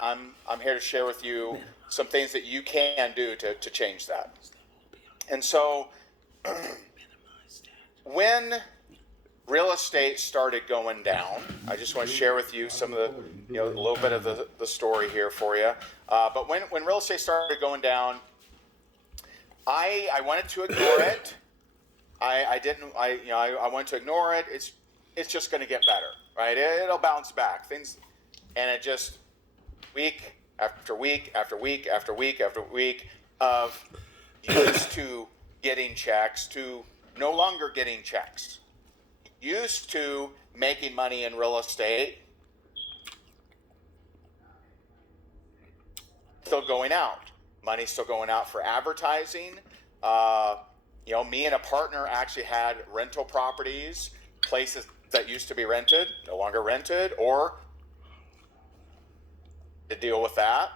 I'm here to share with you some things that you can do to change that. And so when real estate started going down, I just want to share with you some of the, a little bit of the story here for you. But when real estate started going down, I wanted to ignore it. I didn't. I wanted to ignore it. It's just going to get better, right? It'll bounce back. Things, and it just week after week after week after week after week of used to getting checks to no longer getting checks. Used to making money in real estate, still going out. Money still going out for advertising. Me and a partner actually had rental properties, places that used to be rented, no longer rented, or to deal with that.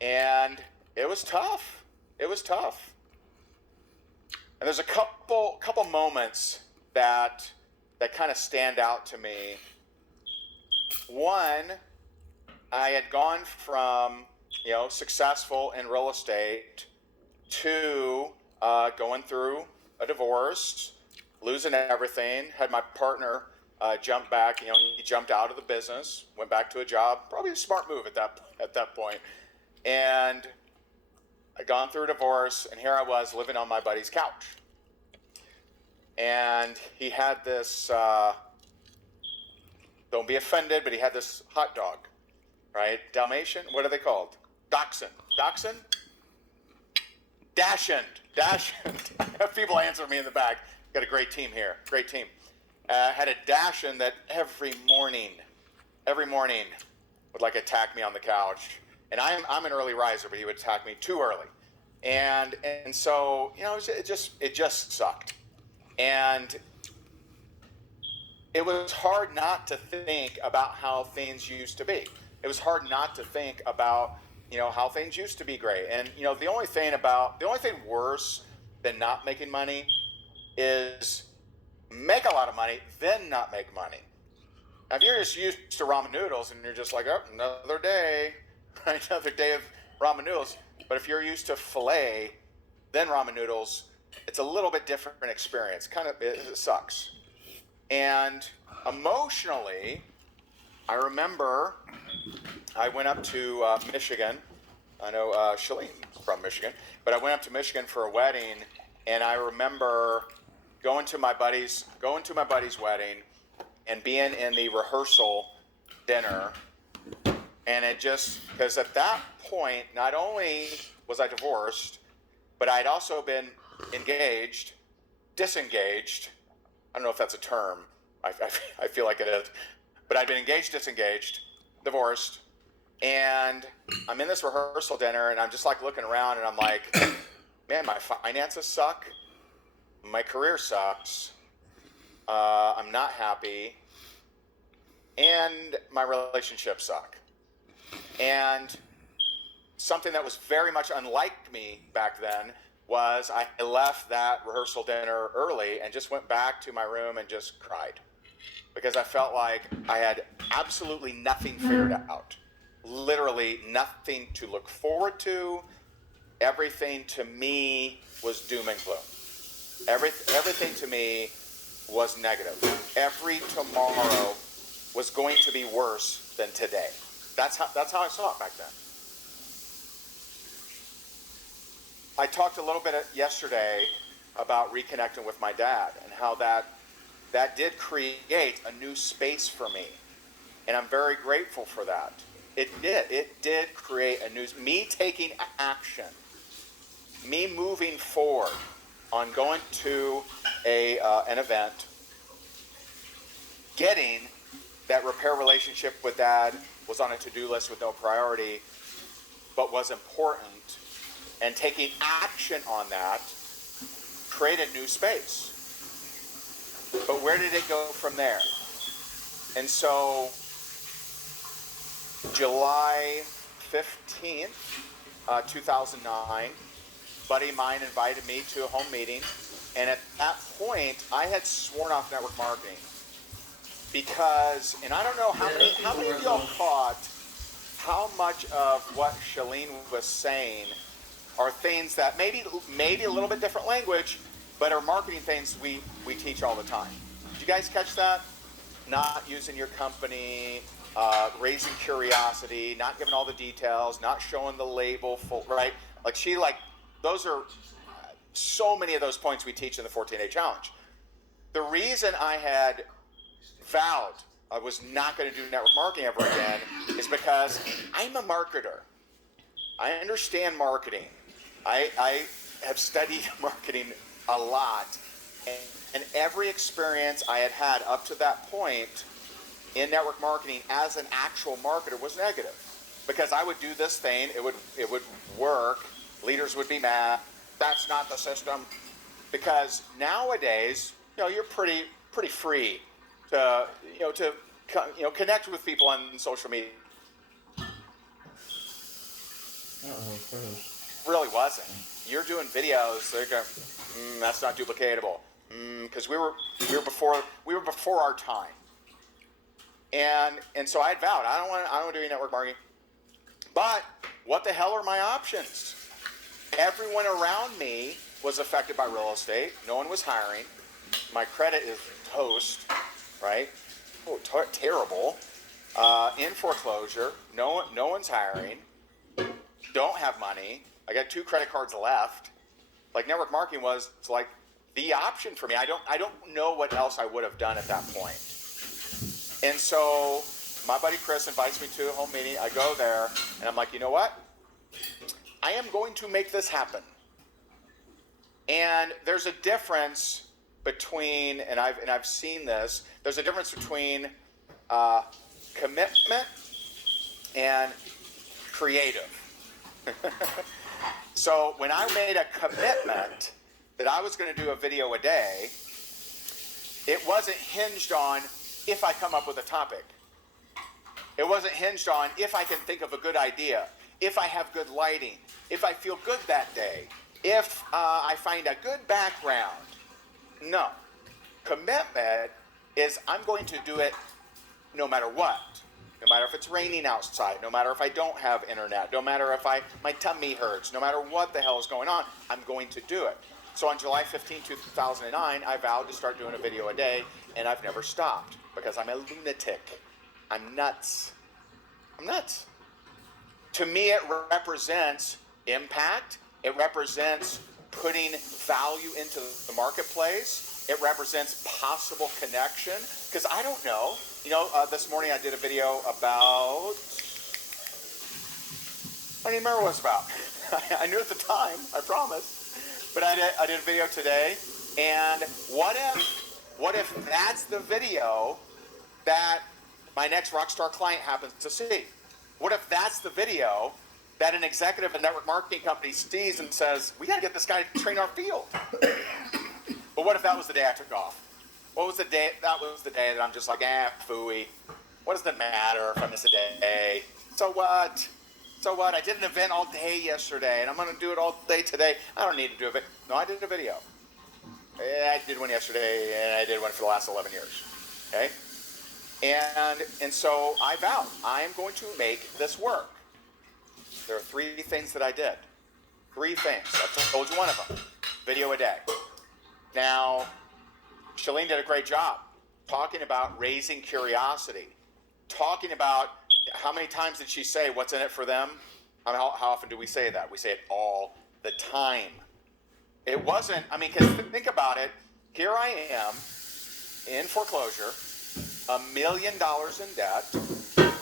And it was tough. It was tough. And there's a couple moments that kind of stand out to me. One, I had gone from successful in real estate to going through a divorce, losing everything. Had my partner jump back. He jumped out of the business, went back to a job. Probably a smart move at that point. And I'd gone through a divorce, and here I was living on my buddy's couch. And he had this, don't be offended, but he had this hot dog, right? Dalmatian? What are they called? Dachshund. Dachshund? Dachshund. People answer me in the back. Got a great team here. Great team. Had a Dachshund that every morning would attack me on the couch. And I'm an early riser, but he would attack me too early. And so, it just sucked. And it was hard not to think about how things used to be. It was hard not to think about, how things used to be great. And, the only thing worse than not making money is make a lot of money, then not make money. Now, if you're just used to ramen noodles and you're just like, oh, another day, right? Another day of ramen noodles. But if you're used to filet, then ramen noodles, it's a little bit different experience. It sucks. And emotionally, I remember I went up to Michigan. I know Shalene's from Michigan, but I went up to Michigan for a wedding, and I remember going to my buddy's wedding and being in the rehearsal dinner. And it just, because at that point, not only was I divorced, but I'd also been engaged, disengaged. I don't know if that's a term. I feel like it is. But I'd been engaged, disengaged, divorced. And I'm in this rehearsal dinner, and I'm just looking around, and I'm like, man, my finances suck. My career sucks. I'm not happy. And my relationships suck. And something that was very much unlike me back then was I left that rehearsal dinner early and just went back to my room and just cried. Because I felt like I had absolutely nothing figured out. Literally nothing to look forward to. Everything to me was doom and gloom. Everything to me was negative. Every tomorrow was going to be worse than today. That's how I saw it back then. I talked a little bit yesterday about reconnecting with my dad and how that did create a new space for me. And I'm very grateful for that. It did create me taking action, me moving forward on going to an event, getting that repair relationship with dad was on a to-do list with no priority, but was important, and taking action on that created new space. But where did it go from there? And so July 15th, 2009, buddy of mine invited me to a home meeting, and at that point, I had sworn off network marketing because, and I don't know how many of y'all caught how much of what Shalene was saying are things that maybe a little bit different language, but are marketing things we teach all the time. Did you guys catch that? Not using your company, raising curiosity, not giving all the details, not showing the label full, right? Those are so many of those points we teach in the 14-day challenge. The reason I had vowed I was not going to do network marketing ever again is because I'm a marketer. I understand marketing. I have studied marketing a lot, and every experience I had had up to that point in network marketing as an actual marketer was negative, because I would do this thing, it would work, leaders would be mad, that's not the system. Because nowadays, you're pretty free to connect with people on social media. Really wasn't. You're doing videos, they're going, that's not duplicatable, because we were before our time. And so I had vowed, I don't want to do any network marketing. But what the hell are my options? Everyone around me was affected by real estate. No one was hiring. My credit is toast, right? Oh, terrible. In foreclosure. No one's hiring. Don't have money. I got 2 credit cards left. Network marketing was the option for me. I don't know what else I would have done at that point. And so my buddy Chris invites me to a home meeting. I go there, and I'm like, you know what? I am going to make this happen. And there's a difference between, and I've seen this, there's a difference between commitment and creative. So when I made a commitment that I was going to do a video a day, it wasn't hinged on if I come up with a topic. It wasn't hinged on if I can think of a good idea, if I have good lighting, if I feel good that day, if I find a good background. No. Commitment is I'm going to do it no matter what. No matter if it's raining outside, no matter if I don't have internet, no matter if my tummy hurts, no matter what the hell is going on, I'm going to do it. So on July 15, 2009, I vowed to start doing a video a day, and I've never stopped because I'm a lunatic. I'm nuts. I'm nuts. To me, it represents impact. It represents putting value into the marketplace. It represents possible connection. Because I don't know. This morning I did a video about, I don't even remember what it was about. I knew at the time, I promise. But I did a video today, and what if that's the video that my next rockstar client happens to see? What if that's the video that an executive at a network marketing company sees and says, we got to get this guy to train our field? But what if that was the day I took off? What was the day? That was the day that I'm just like, phooey. What does it matter if I miss a day? So what? So what? I did an event all day yesterday, and I'm going to do it all day today. I don't need to do a video. No, I did a video. I did one yesterday, and I did one for the last 11 years. Okay? And so I vowed, I am going to make this work. There are 3 things that I did. 3 things. I've told you one of them. Video a day. Now, Shalene did a great job talking about raising curiosity. Talking about how many times did she say, what's in it for them? How often do we say that? We say it all the time. It wasn't, because think about it. Here I am in foreclosure, $1 million in debt,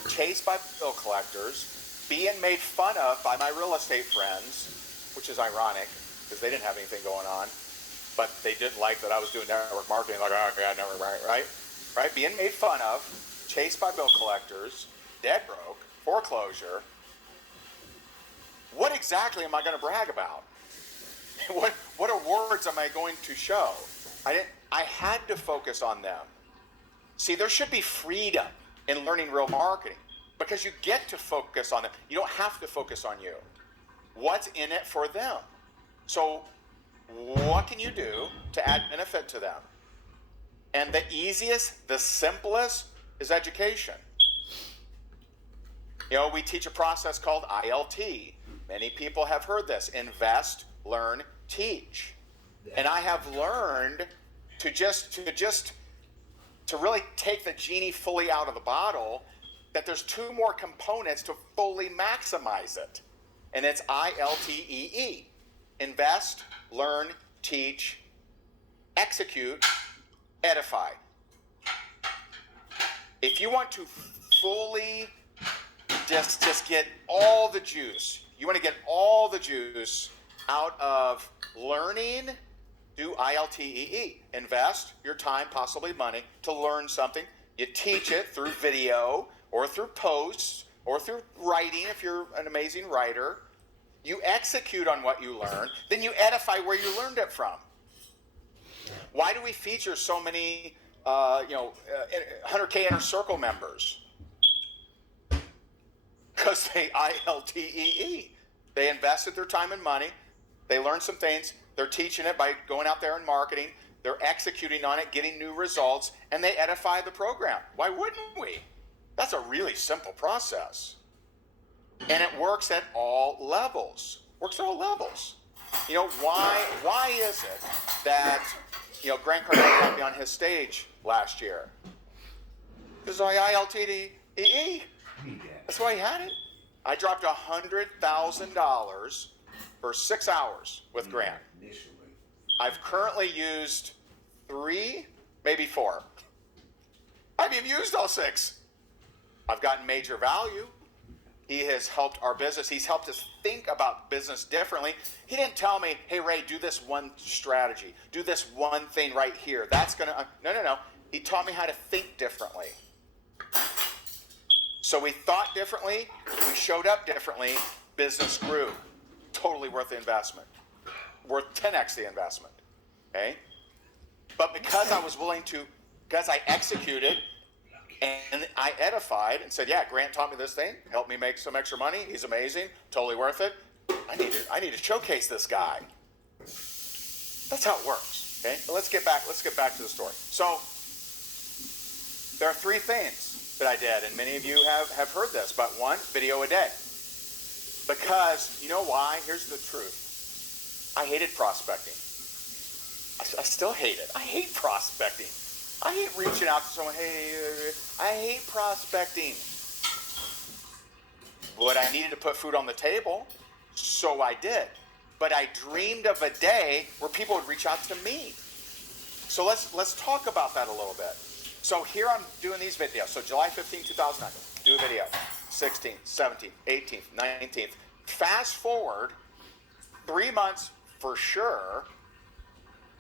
chased by bill collectors, being made fun of by my real estate friends, which is ironic because they didn't have anything going on, but they didn't like that I was doing network marketing. Like, oh, yeah, network marketing, right? Being made fun of, chased by bill collectors, dead broke, foreclosure. What exactly am I going to brag about? What awards am I going to show? I had to focus on them. See, there should be freedom in learning real marketing because you get to focus on them. You don't have to focus on you. What's in it for them? So what can you do to add benefit to them? And the easiest, the simplest is education. We teach a process called ILT. Many people have heard this: invest, learn, teach. And I have learned to really take the genie fully out of the bottle, that there's two more components to fully maximize it. And it's ILTEE. Invest, learn, teach, execute, edify. If you want to fully just get all the juice, you want to get all the juice out of learning, do ILTEE. Invest your time, possibly money, to learn something. You teach it through video or through posts or through writing if you're an amazing writer. You execute on what you learn, then you edify where you learned it from. Why do we feature so many 100K Inner Circle members? Because they ILTEE. They invested their time and money. They learned some things. They're teaching it by going out there and marketing. They're executing on it, getting new results, and they edify the program. Why wouldn't we? That's a really simple process. And it works at all levels. Works at all levels. Why is it that, Grant Cardone had me on his stage last year? Because I ILTEE. That's why he had it. I dropped $100,000 for 6 hours with Grant. I've currently used 3, maybe 4. I've even used all 6. I've gotten major value. He has helped our business. He's helped us think about business differently. He didn't tell me, hey, Ray, do this one strategy. Do this one thing right here. That's going to... No. He taught me how to think differently. So we thought differently. We showed up differently. Business grew. Totally worth the investment. Worth 10x the investment. Okay? But because I I executed and I edified and said, yeah, Grant taught me this thing, helped me make some extra money. He's amazing. Totally worth it. I need to showcase this guy. That's how it works. Okay? But let's get back to the story. So there are 3 things that I did, and many of you have heard this, but 1, video a day. Because, you know why? Here's the truth. I hated prospecting. I still hate it. I hate prospecting. I hate reaching out to someone, hey, I hate prospecting. But I needed to put food on the table, so I did. But I dreamed of a day where people would reach out to me. So let's talk about that a little bit. So here I'm doing these videos. So July 15, 2009, do a video. 16th, 17th, 18th, 19th. Fast forward 3 months for sure,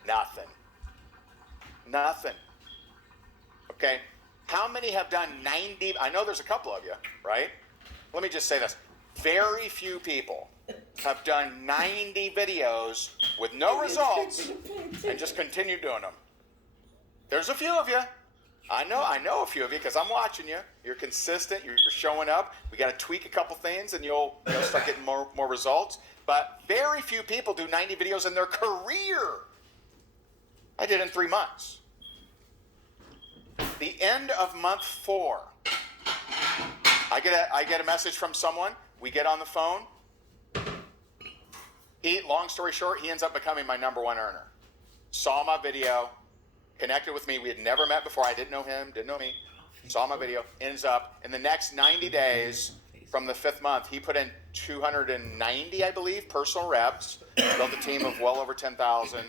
nothing. Okay, how many have done 90? I know there's a couple of you, right? Let me just say this. Very few people have done 90 videos with no results and just continue doing them. There's a few of you. I know a few of you because I'm watching you. You're consistent. You're showing up. We got to tweak a couple things, and you'll start getting more results. But very few people do 90 videos in their career. I did in 3 months. The end of month 4, I get a message from someone. We get on the phone. Long story short, he ends up becoming my number 1 earner. Saw my video. Connected with me. We had never met before. I didn't know him, didn't know me. Saw my video. Ends up in the next 90 days from the 5th month, he put in 290, I believe, personal reps, built a team of well over 10,000,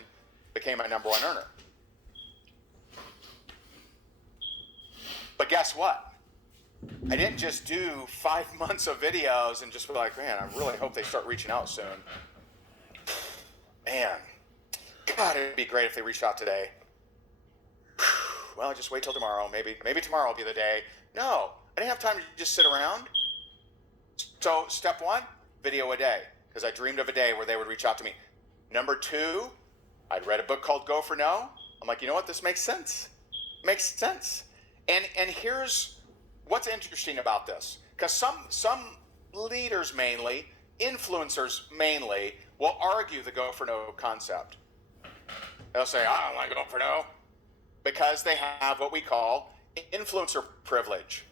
became my number 1 earner. But guess what? I didn't just do 5 months of videos and just be like, man, I really hope they start reaching out soon. Man, God, it'd be great if they reached out today. Well, just wait till tomorrow. Maybe tomorrow will be the day. No, I didn't have time to just sit around. So step 1, video a day, because I dreamed of a day where they would reach out to me. Number 2, I'd read a book called Go for No. I'm like, you know what? This makes sense. Makes sense. And here's what's interesting about this, because some leaders mainly, influencers mainly, will argue the Go for No concept. They'll say, I don't like Go for No. Because they have what we call influencer privilege.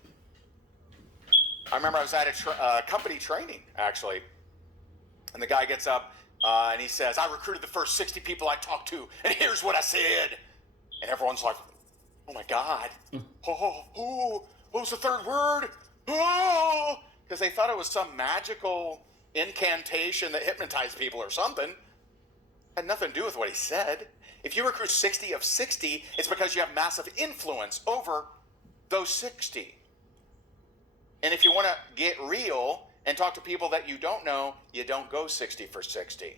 I remember I was at a company training, actually, and the guy gets up and he says, I recruited the first 60 people I talked to, and here's what I said. And everyone's like, oh my God. What was the third word? Oh, because they thought it was some magical incantation that hypnotized people or something. Had nothing to do with what he said. If you recruit 60 of 60, it's because you have massive influence over those 60. And if you want to get real and talk to people that you don't know, you don't go 60 for 60.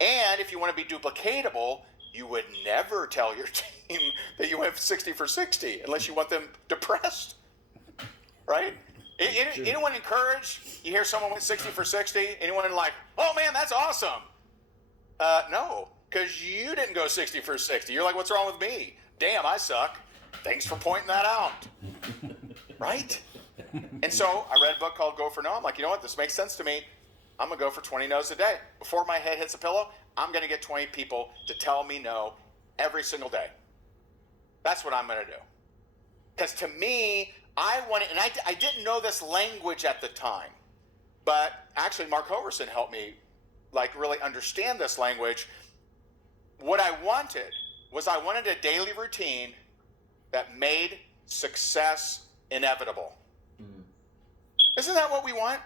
And if you want to be duplicatable, you would never tell your team that you went 60 for 60 unless you want them depressed, right? Anyone encouraged? You hear someone went 60 for 60? Anyone like, oh man, that's awesome? No, because you didn't go 60 for 60. You're like, what's wrong with me? Damn, I suck. Thanks for pointing that out, right? And so I read a book called Go for No. I'm like, you know what? This makes sense to me. I'm going to go for 20 no's a day. Before my head hits a pillow, I'm going to get 20 people to tell me no every single day. That's what I'm going to do. Because to me, I wanted, and I didn't know this language at the time, but actually Mark Hoverson helped me like really understand this language. What I wanted was I wanted a daily routine that made success inevitable. Isn't that what we want?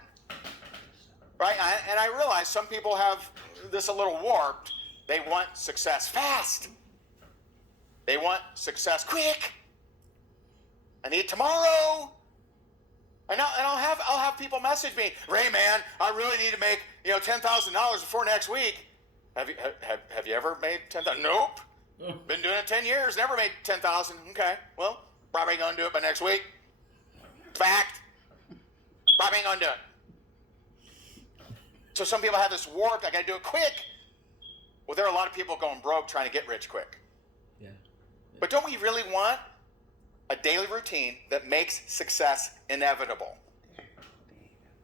Right? And I realize some people have this a little warped. They want success fast. They want success quick. I need it tomorrow. And I'll have people message me, Ray, man, I really need to make $10,000 before next week. Have you ever made 10,000? Nope. Been doing it 10 years, never made 10,000. Okay, well, probably gonna do it by next week. Fact. Probably ain't gonna do it. So some people have this warped, I gotta do it quick. Well, there are a lot of people going broke trying to get rich quick. Yeah. But don't we really want a daily routine that makes success inevitable?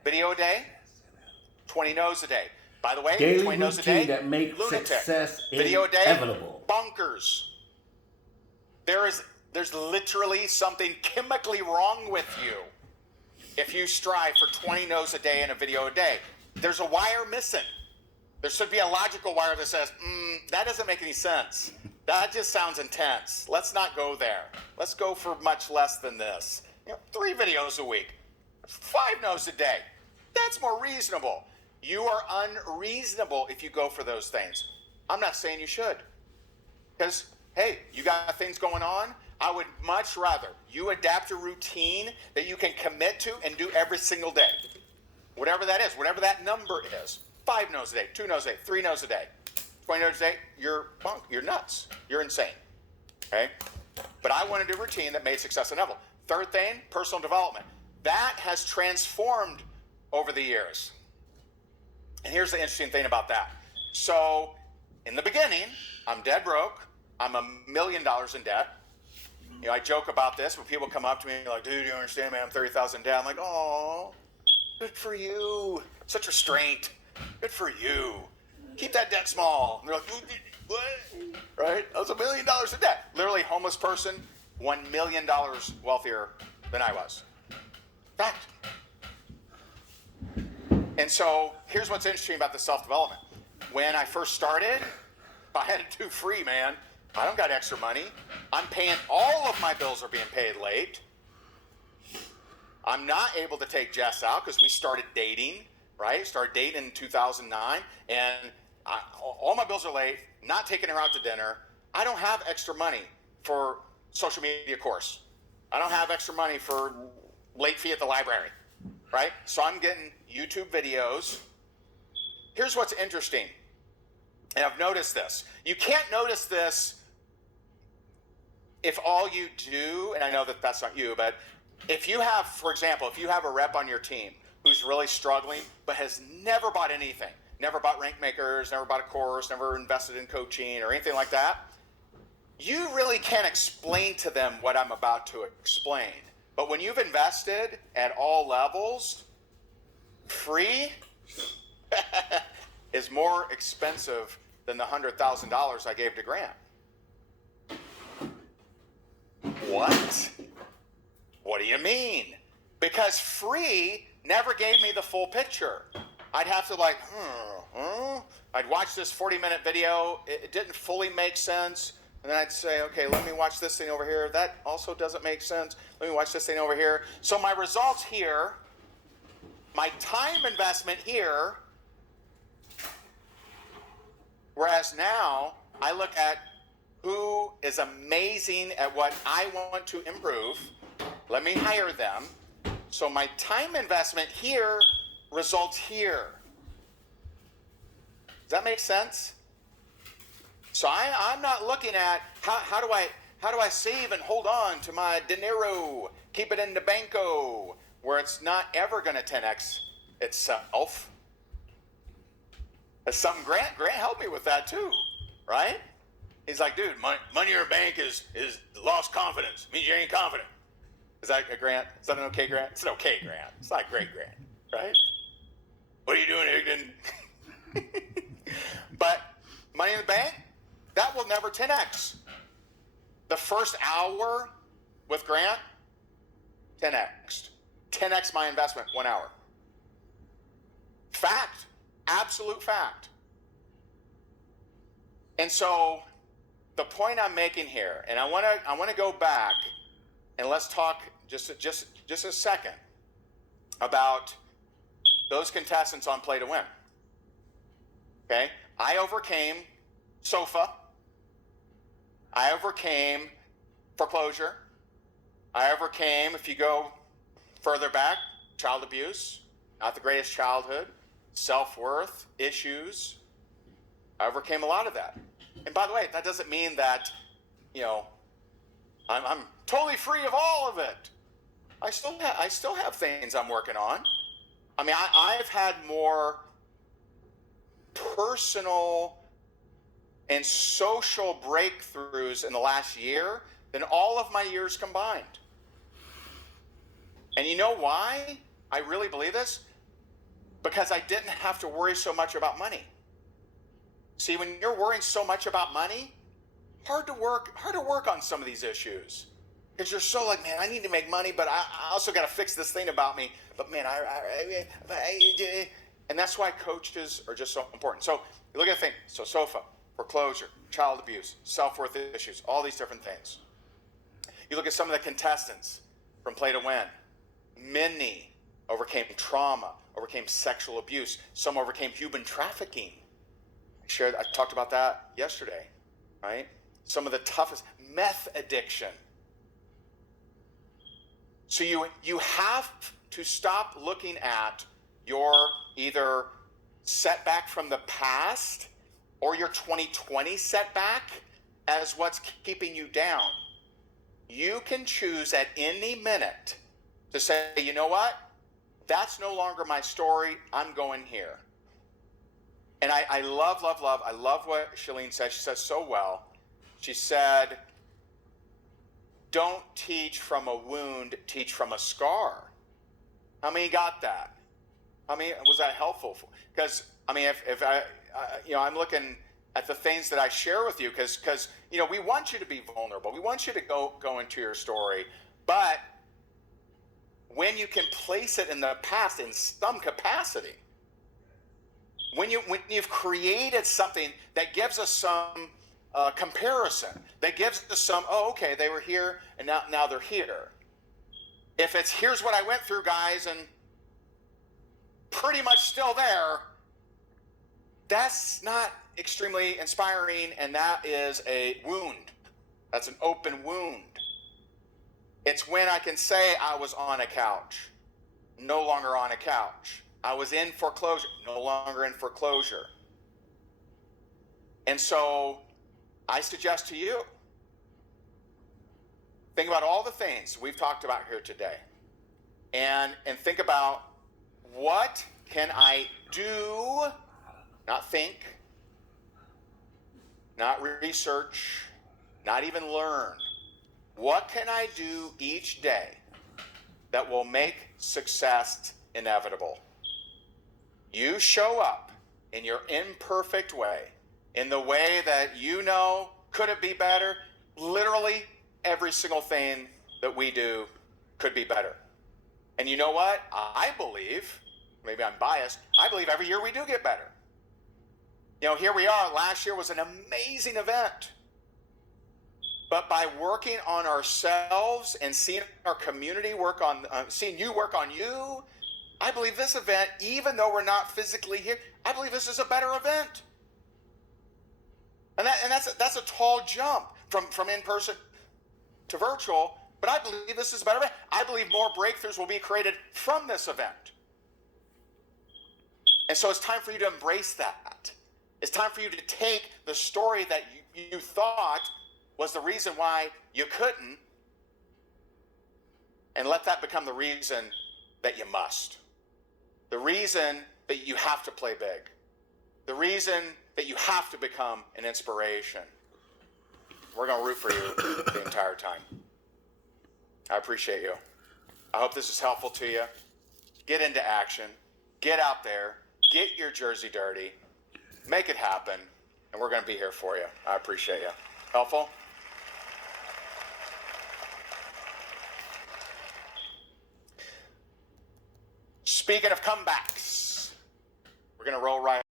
Video a day, 20 no's a day. By the way, daily 20 no's a day, that makes lunatic. Success video a day, inevitable. Bonkers. There's literally something chemically wrong with you if you strive for 20 no's a day and a video a day. There's a wire missing. There should be a logical wire that says, that doesn't make any sense. That just sounds intense. Let's not go there. Let's go for much less than this. 3 videos a week, 5 no's a day. That's more reasonable. You are unreasonable if you go for those things. I'm not saying you should. Because, hey, you got things going on. I would much rather you adapt a routine that you can commit to and do every single day. Whatever that is, whatever that number is. 5 no's a day, 2 no's a day, 3 no's a day, 20 no's a day, you're nuts. You're insane. Okay? But I wanted a routine that made success inevitable. Third thing, personal development. That has transformed over the years. And here's the interesting thing about that. So, in the beginning, I'm dead broke. I'm $1 million in debt. I joke about this when people come up to me and like, dude, you understand, man, I'm 30,000 in debt. I'm like, oh, good for you. Such restraint. Good for you. Keep that debt small. And they're like, what? Right? I was $1 million in debt. Literally, homeless person, $1 million wealthier than I was. Fact. And so here's what's interesting about the self-development. When I first started, I had to do free, man. I don't got extra money. I'm paying, all of my bills are being paid late. I'm not able to take Jess out because we started dating, right? Started dating in 2009, and all my bills are late, not taking her out to dinner. I don't have extra money for social media course. I don't have extra money for late fee at the library, right? So I'm getting YouTube videos. Here's what's interesting, and I've noticed this. You can't notice this if all you do, and I know that that's not you, but if you have, for example, if you have a rep on your team who's really struggling but has never bought anything, never bought rank makers, never bought a course, never invested in coaching or anything like that, you really can't explain to them what I'm about to explain. But when you've invested at all levels, free is more expensive than the $100,000 I gave to Grant. What? What do you mean? Because free never gave me the full picture. I'd have to like, I'd watch this 40-minute video. It didn't fully make sense. And then I'd say, okay, let me watch this thing over here. That also doesn't make sense. Let me watch this thing over here. So my results here, my time investment here, whereas now I look at who is amazing at what I want to improve. Let me hire them. So my time investment here results here. Does that make sense? So I'm not looking at how do I save and hold on to my dinero, keep it in the banco, where it's not ever going to 10x itself. That's something Grant helped me with that too, right? He's like, dude, money in your bank is lost confidence. It means you ain't confident. Is that a Grant? Is that an okay Grant? It's an okay Grant. It's not great Grant, right? What are you doing, Ignan? But money in the bank, that will never 10x. The first hour with Grant, 10x. 10x my investment, 1 hour. Fact, absolute fact. And so the point I'm making here, and I want to go back and let's talk just a second about those contestants on Play to Win. Okay, I overcame sofa. I overcame foreclosure. I overcame, if you go further back, child abuse, not the greatest childhood, self-worth issues. I overcame a lot of that. And by the way, that doesn't mean that, I'm totally free of all of it. I still have things I'm working on. I mean, I've had more personal and social breakthroughs in the last year than all of my years combined. And you know why I really believe this? Because I didn't have to worry so much about money. See, when you're worrying so much about money, hard to work on some of these issues. Because you're so like, man, I need to make money, but I also got to fix this thing about me. But man, and that's why coaches are just so important. So you look at the thing. So sofa, foreclosure, child abuse, self-worth issues, all these different things. You look at some of the contestants from Play to Win. Many overcame trauma, overcame sexual abuse. Some overcame human trafficking. I talked about that yesterday, right? Some of the toughest, meth addiction. So you have to stop looking at your either setback from the past or your 2020 setback as what's keeping you down. You can choose at any minute to say, you know what? That's no longer my story. I'm going here. And I love what Shalene said. She says so well. She said, don't teach from a wound, teach from a scar. How many got that? How many was that helpful? Because I mean, if I'm looking at the things that I share with you, because we want you to be vulnerable. We want you to go into your story, but when you can place it in the past in some capacity, when you've created something that gives us some comparison, that gives us some, okay, they were here and now they're here. If it's here's what I went through, guys, and pretty much still there, that's not extremely inspiring, and that is a wound. That's an open wound. It's when I can say I was on a couch, no longer on a couch. I was in foreclosure, no longer in foreclosure. And so I suggest to you, think about all the things we've talked about here today, and think about what can I do, not think, not research, not even learn. What can I do each day that will make success inevitable? You show up in your imperfect way, in the way that could it be better? Literally every single thing that we do could be better. And you know what? I believe, maybe I'm biased, I believe every year we do get better. You know, here we are. Last year was an amazing event. But by working on ourselves and seeing our community work on, seeing you work on you, I believe this event, even though we're not physically here, I believe this is a better event. And that's a tall jump from in-person to virtual, but I believe this is a better event. I believe more breakthroughs will be created from this event. And so it's time for you to embrace that. It's time for you to take the story that you thought was the reason why you couldn't, and let that become the reason that you must. The reason that you have to play big. The reason that you have to become an inspiration. We're going to root for you the entire time. I appreciate you. I hope this is helpful to you. Get into action. Get out there. Get your jersey dirty. Make it happen. And we're going to be here for you. I appreciate you. Helpful? Speaking of comebacks, we're going to roll right